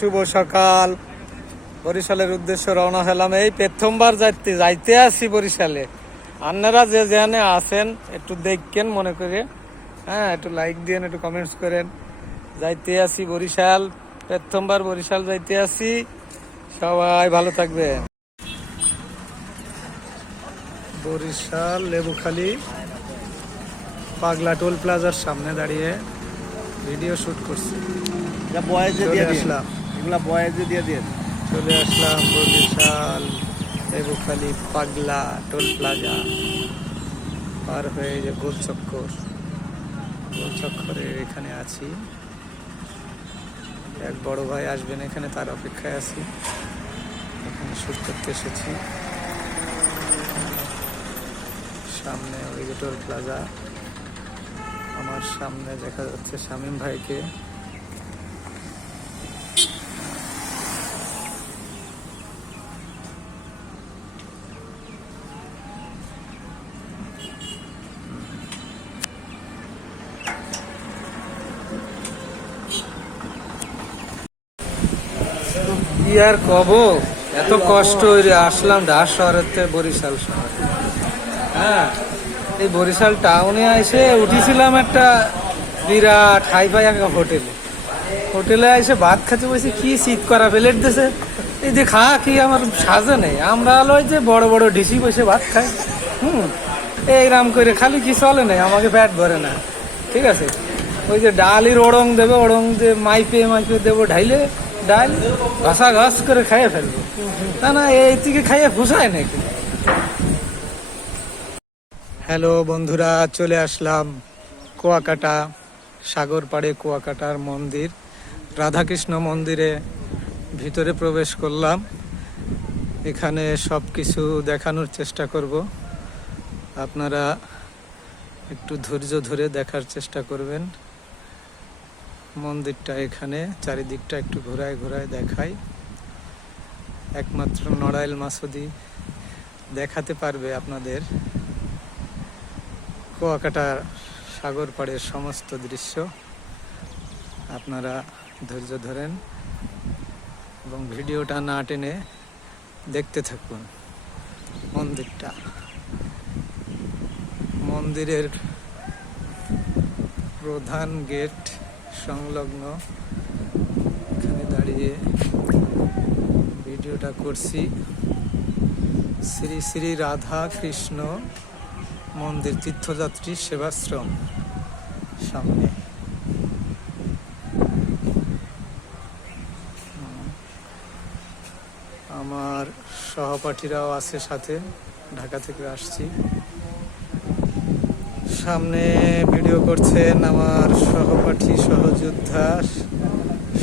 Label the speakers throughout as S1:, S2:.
S1: শুভ সকাল। বরিশালের উদ্দেশ্যে রওনা হলাম এই প্রথমবার যাইতে যাইতে আসি বরিশালে। আপনারা যে যেখানে আসেন একটু দেখকেন মনে করে। হ্যাঁ একটু লাইক দিয়েন, একটু কমেন্টস করেন। যাইতে আসি বরিশাল। প্রথমবার বরিশাল যাইতে আসি। সবাই ভালো থাকবেন। বরিশাল লেবুখালী, পাগলা টোল প্লাজার সামনে দাঁড়িয়ে। ভিডিও শুট করছি।
S2: এটা বয়েজে দিয়ে
S1: আসলাম।
S2: এগুলা বয়েজে দিয়ে দিন।
S1: চলে আসলাম বরিশাল লেবুখালী পাগলা টোল প্লাজা। পার হয়ে যে গোল চক্কর গোল এখানে আছি। এক বড় ভাই আসবেন এখানে তার অপেক্ষায় আছি। এখানে শুট করতে এসেছি। সামনে ওই যে টোল প্লাজা। আমার সামনে দেখা যাচ্ছে শামীম ভাইকে। আর কব? এত কষ্ট আসলাম ঢাস শহরের বরিশাল শহরে। হ্যাঁ? এই বরিশাল টাউনে এসে উঠেছিলাম একটা বিরাট হাই ফাই একটা হোটেলে। হোটেলে এসে ভাত খাতে বসে কি শীত করা প্লেট দিছে? এই যে খা কি আমার সাজে নেই। আমরা ওই যে বড় বড় ডিসি বসে ভাত খাই। হুম এইরাম করে খালি কি চলে নাই, আমাকে পেট ভরে না। ঠিক আছে? ওই যে ডালির ওড়ং দেবে, ওড়ং দিয়ে মাইপে মাইপে দেবো ঢাইলে ডাল, ঘষা ঘাস করে খাইয়ে ফেলব। না না, এই থেকে খাইয়ে ফুসায় নাকি? হ্যালো বন্ধুরা, চলে আসলাম কুয়াকাটা, সাগর পাড়ে কুয়াকাটার মন্দির, রাধাকৃষ্ণ মন্দিরে ভিতরে প্রবেশ করলাম। এখানে সব কিছু দেখানোর চেষ্টা করব। আপনারা একটু ধৈর্য ধরে দেখার চেষ্টা করবেন। মন্দিরটা এখানে চারিদিকটা একটু ঘোরায় ঘোরায় দেখাই একমাত্র নড়াইল মাসুদি দেখাতে পারবে আপনাদের। কুয়াকাটার সাগর পাড়ের সমস্ত দৃশ্য আপনারা ধৈর্য ধরেন এবং ভিডিওটা না টেনে দেখতে থাকুন। মন্দিরটা। মন্দিরের প্রধান গেট সংলগ্ন। এখানে দাঁড়িয়ে ভিডিওটা করছি। শ্রী শ্রী রাধা কৃষ্ণ মন্দির, তীর্থযাত্রী সেবাশ্রম, সামনে। আমার সহপাঠীরাও আছে সাথে, ঢাকা থেকে আসছি। সামনে ভিডিও করছেন আমার সহপাঠী সহযোদ্ধা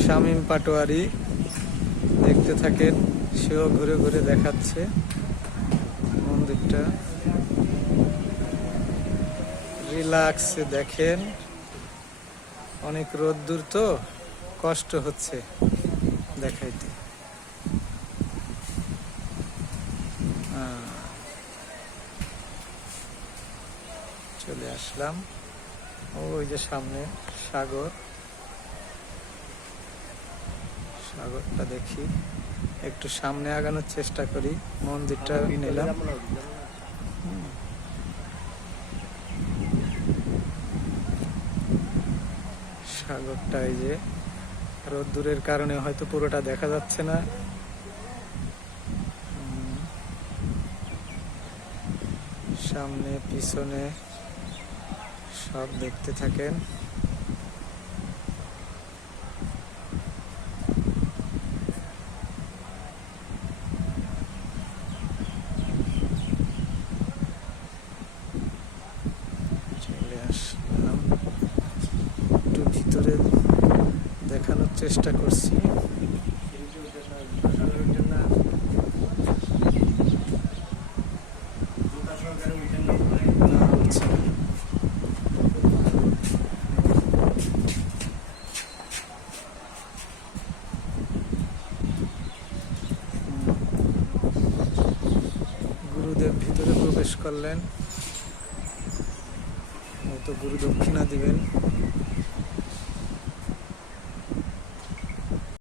S1: শামীম পাটোয়ারি। দেখতে থাকেন, সেও ঘুরে ঘুরে দেখাচ্ছে মন্দিরটা। রিল্যাক্সে দেখেন, অনেক রোদ্দুর তো, কষ্ট হচ্ছে দেখাইতে। চলে আসলাম। ওই যে সামনে সাগর। সাগরটা দেখি। একটু সামনে আগানোর চেষ্টা করি। মন্দিরটা নিলাম। সাগরটা এই যে রোদ্দুরের কারণে হয়তো পুরোটা দেখা যাচ্ছে না। সামনে, পিছনে সব দেখতে থাকেন। চলে আসলাম। ভিতরে দেখানোর চেষ্টা করছি। গুরুদেব ভিতরে প্রবেশ করলেন। তো গুরু দক্ষিণা দিবেন।